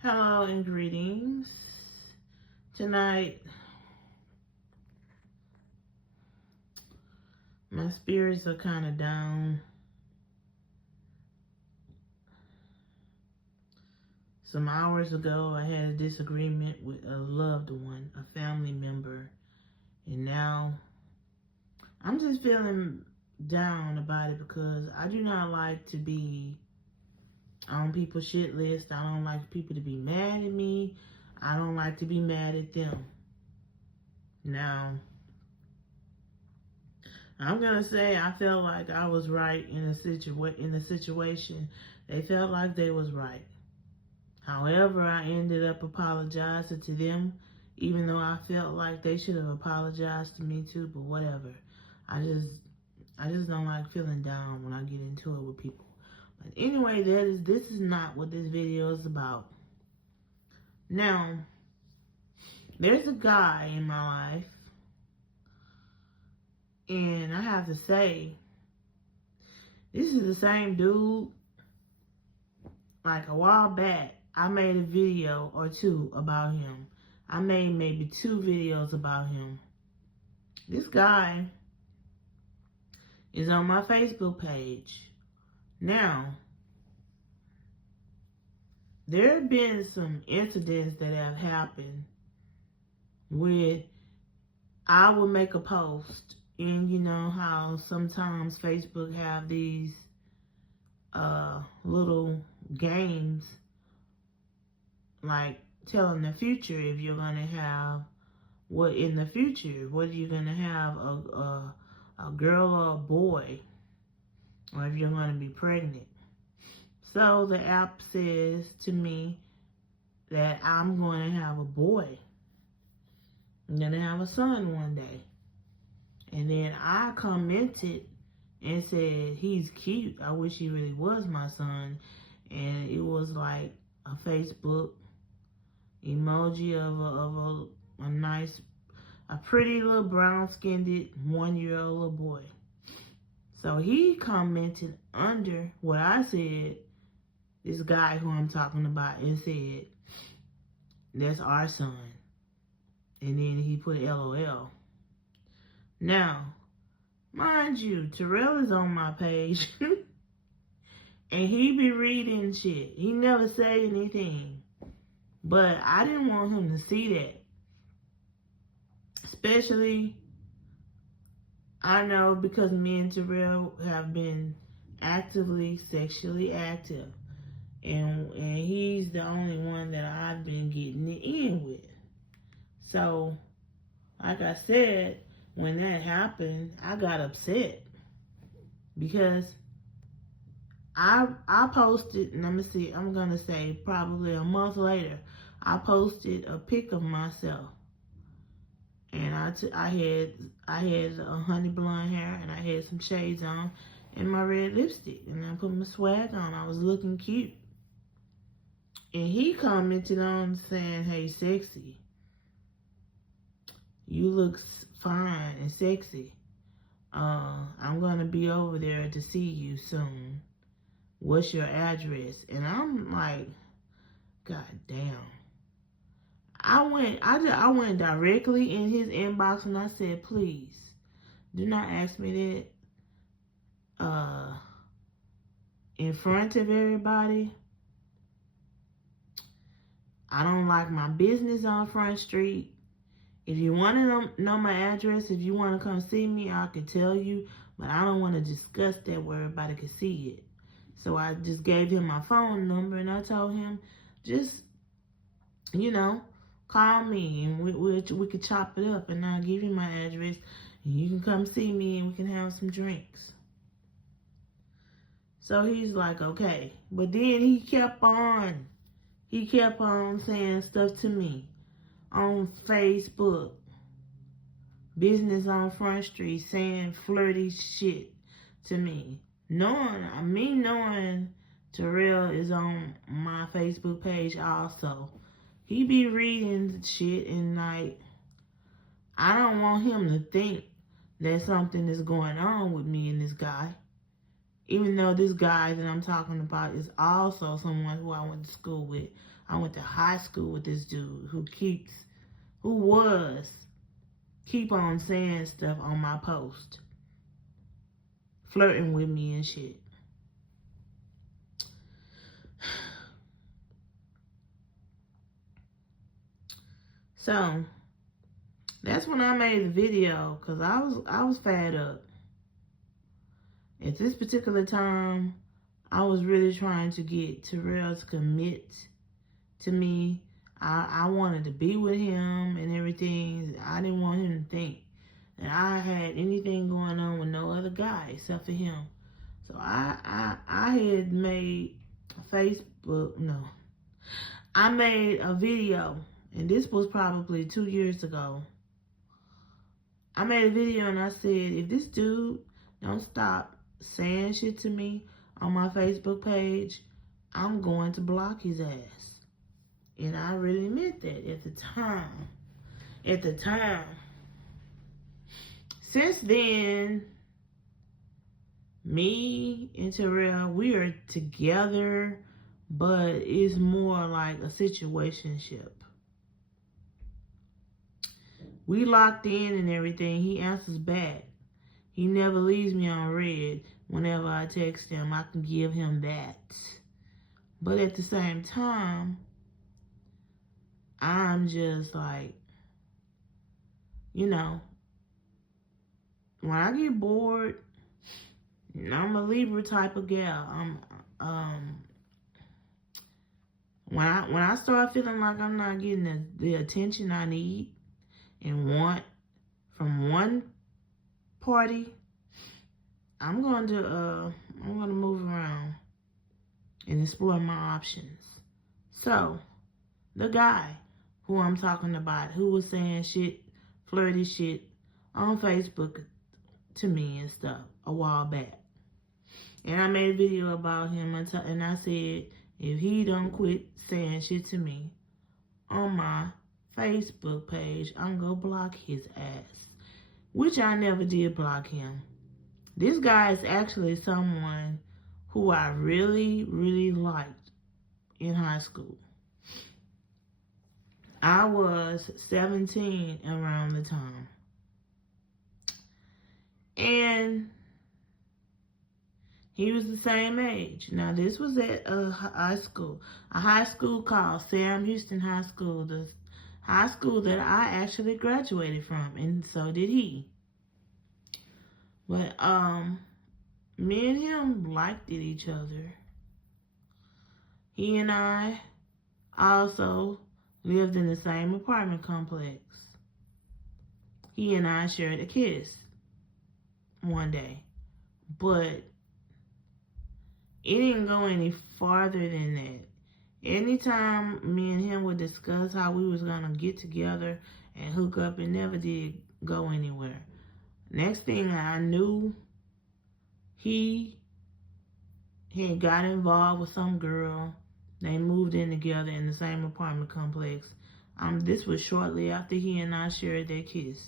Hello and greetings. Tonight, my spirits are kind of down. Some hours ago, I had a disagreement with a loved one, a family member, and now I'm just feeling down about it because I do not like to be on people's shit list. I don't like people to be mad at me. I don't like to be mad at them. Now, I'm gonna say I felt like I was right in the situation. They felt like they was right. However, I ended up apologizing to them, even though I felt like they should have apologized to me too. But whatever. I just don't like feeling down when I get into it with people. But anyway, this is not what this video is about. Now, there's a guy in my life, and I have to say, this is the same dude. Like a while back, I made a video or two about him. I made maybe 2 videos about him. This guy is on my Facebook page. Now, there have been some incidents that have happened where I would make a post, and you know how sometimes Facebook have these little games like telling the future if you're gonna have what in the future, whether you're gonna have a girl or a boy, or if you're gonna be pregnant. So the app says to me that I'm going to have a boy. I'm gonna have a son one day. And then I commented and said, he's cute. I wish he really was my son. And it was like a Facebook emoji of a nice, a pretty little brown-skinned 1-year-old little boy. So he commented under what I said, this guy who I'm talking about, and said, that's our son. And then he put LOL. Now, mind you, Terrell is on my page. And he be reading shit. He never say anything. But I didn't want him to see that. Especially, I know because me and Terrell have been actively sexually active. And he's the only one that I've been getting it in with. So, like I said, when that happened, I got upset. Because I posted, and I'm going to say probably a month later, I posted a pic of myself. And I had a honey blonde hair, and I had some shades on, and my red lipstick. And I put my swag on. I was looking cute. And he commented on saying, hey, sexy. You look fine and sexy. I'm going to be over there to see you soon. What's your address? And I'm like, God damn. I went directly in his inbox and I said, please, do not ask me that in front of everybody. I don't like my business on Front Street. If you want to know my address, if you want to come see me, I can tell you. But I don't want to discuss that where everybody can see it. So I just gave him my phone number and I told him, just, you know, call me and we could chop it up, and I'll give you my address and you can come see me and we can have some drinks. So he's like, okay. But then he kept on saying stuff to me on Facebook. Business on Front Street, saying flirty shit to me. Knowing Terrell is on my Facebook page also. He be reading shit, and like, I don't want him to think that something is going on with me and this guy. Even though this guy that I'm talking about is also someone who I went to school with. I went to high school with this dude who keep on saying stuff on my post. Flirting with me and shit. So, that's when I made the video, because I was fed up. At this particular time, I was really trying to get Terrell to commit to me. I wanted to be with him and everything. I didn't want him to think that I had anything going on with no other guy except for him. So I had made I made a video, and this was probably 2 years ago. I made a video and I said, if this dude don't stop saying shit to me on my Facebook page, I'm going to block his ass. And I really meant that at the time. Since then, me and Terrell, we are together, but it's more like a situationship. We locked in and everything. He answers back. He never leaves me on red. Whenever I text him, I can give him that. But at the same time, I'm just like, when I get bored, I'm a Libra type of gal. When I start feeling like I'm not getting the attention I need and want from one party, I'm going to move around and explore my options. So, the guy who I'm talking about, who was saying flirty shit on Facebook to me and stuff a while back. And I made a video about him and I said, if he don't quit saying shit to me on my Facebook page, I'm going to block his ass. Which I never did block him. This guy is actually someone who I really, really liked in high school. I was 17 around the time. And he was the same age. Now, this was at a high school called Sam Houston High School, the high school that I actually graduated from, and so did he. But me and him liked each other. He and I also lived in the same apartment complex. He and I shared a kiss one day, but it didn't go any farther than that. Anytime me and him would discuss how we was gonna get together and hook up, it never did go anywhere. Next thing I knew, he had got involved with some girl. They moved in together in the same apartment complex. This was shortly after he and I shared that kiss.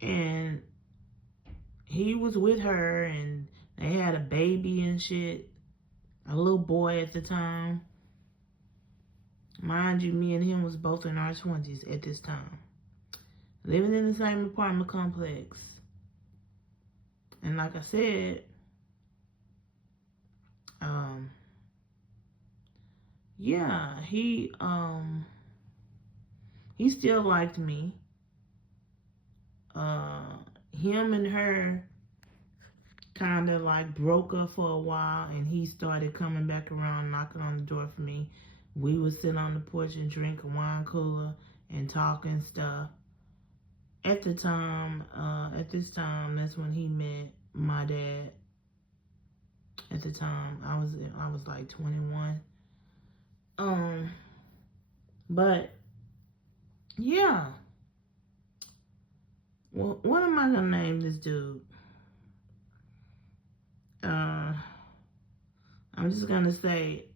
And he was with her, and they had a baby and shit. A little boy at the time. Mind you, me and him was both in our 20s at this time. Living in the same apartment complex. And like I said, yeah, he still liked me. Him and her kind of like broke up for a while, and he started coming back around, knocking on the door for me. We would sit on the porch and drink a wine cooler and talk and stuff. At this time, that's when he met my dad. At the time, I was like 21. But yeah. Well, what am I gonna name this dude? I'm just gonna say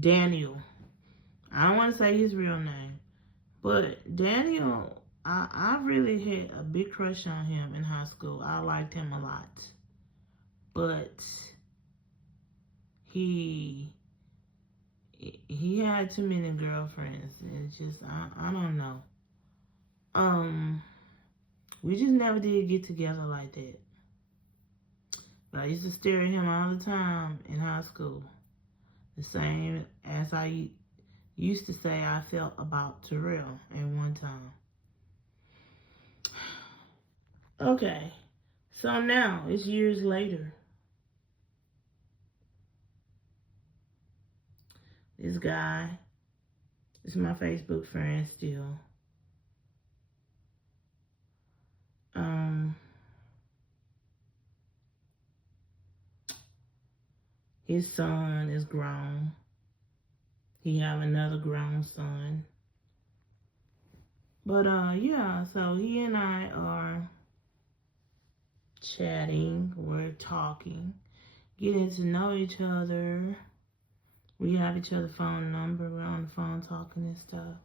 Daniel. I don't want to say his real name, but Daniel, I really had a big crush on him in high school. I liked him a lot. but he had too many girlfriends. It's just I don't know. We just never did get together like that. But I used to stare at him all the time in high school. The same as I used to say I felt about Terrell at one time. Okay, so now it's years later. This guy is my Facebook friend still. His son is grown. He have another grown son. But yeah, so he and I are chatting, we're talking, getting to know each other. We have each other's phone number, we're on the phone talking and stuff.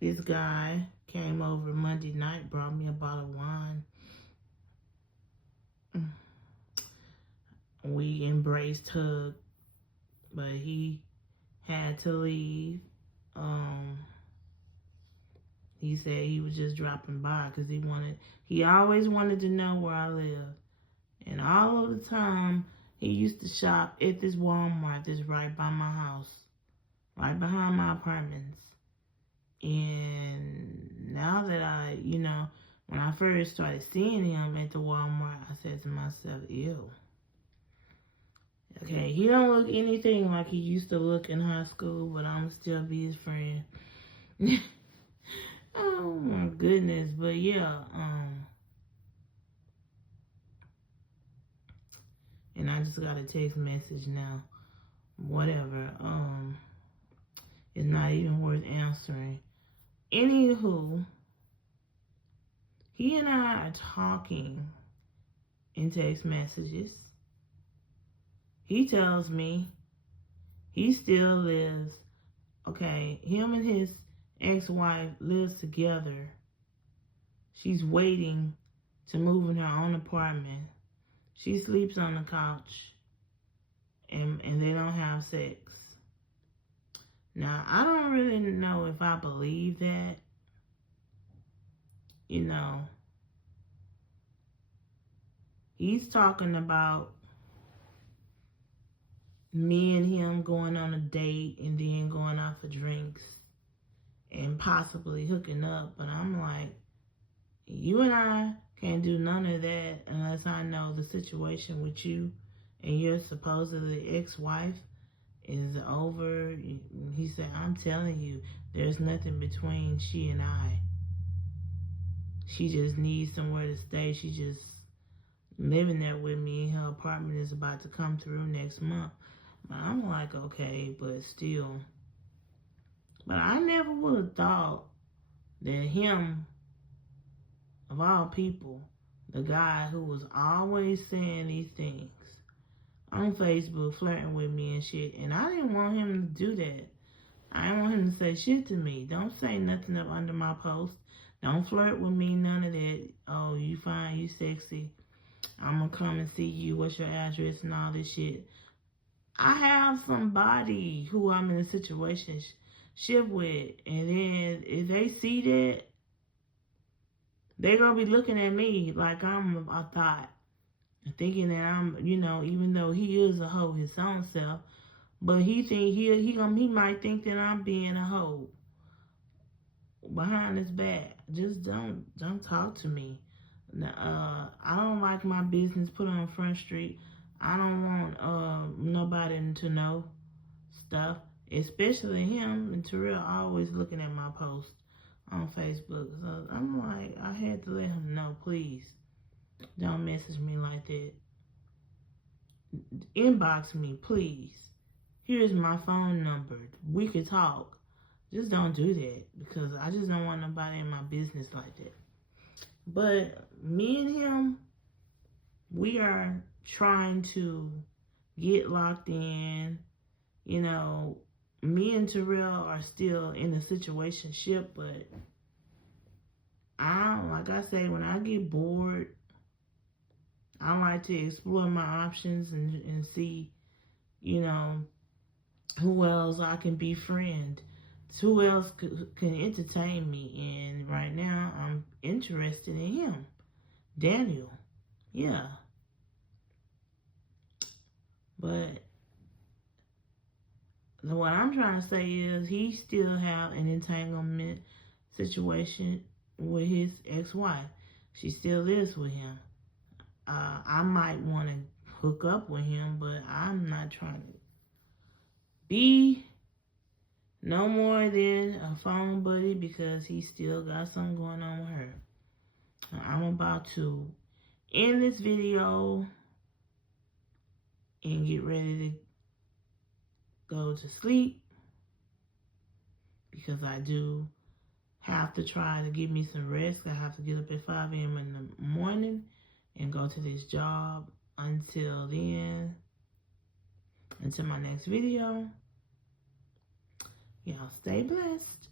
This guy came over Monday night, brought me a bottle of wine. We embraced, hugged, but he had to leave. He said he was just dropping by because he always wanted to know where I live. And all of the time, he used to shop at this Walmart that's right by my house, right behind my apartments. And now that when I first started seeing him at the Walmart, I said to myself, ew. Okay, he don't look anything like he used to look in high school, but I'm still be his friend. Oh my goodness, but yeah, and I just got a text message now. Whatever, it's not even worth answering. Anywho, he and I are talking in text messages. He tells me he still lives, okay, him and his ex-wife lives together. She's waiting to move in her own apartment. She sleeps on the couch and they don't have sex. Now, I don't really know if I believe that. He's talking about me and him going on a date and then going out for drinks and possibly hooking up. But I'm like, you and I can't do none of that unless I know the situation with you and your supposedly ex-wife is over. He said, I'm telling you, there's nothing between she and I. She just needs somewhere to stay. She just living there with me. Her apartment is about to come through next month. But I'm like, okay, but still. But I never would have thought that him, of all people, the guy who was always saying these things on Facebook, flirting with me and shit, and I didn't want him to do that. I didn't want him to say shit to me. Don't say nothing up under my post. Don't flirt with me, none of that. Oh, you fine, you sexy. I'm gonna come and see you. What's your address and all this shit. I have somebody who I'm in a situation with, and then if they see that, they're gonna be looking at me like I'm a thought, thinking that I'm, even though he is a hoe his own self, but he might think that I'm being a hoe behind his back. Just don't talk to me. I don't like my business put on Front Street. I don't want nobody to know stuff, especially him and Terrell always looking at my posts on Facebook. So I'm like, I had to let him know, please, don't message me like that. Inbox me, please. Here's my phone number. We could talk. Just don't do that, because I just don't want nobody in my business like that. But me and him, we are trying to get locked in. Me and Terrell are still in a situationship, but like I say, when I get bored, I like to explore my options and see, you know, who else I can befriend. Who else can entertain me. And right now, I'm interested in him. Daniel. Yeah. But what I'm trying to say is he still have an entanglement situation with his ex-wife. She still lives with him. I might want to hook up with him, but I'm not trying to be no more than a phone buddy because he still got something going on with her. I'm about to end this video and get ready to go to sleep because I do have to try to give me some rest. I have to get up at 5 a.m. in the morning and go to this job. Until then, until my next video, y'all stay blessed.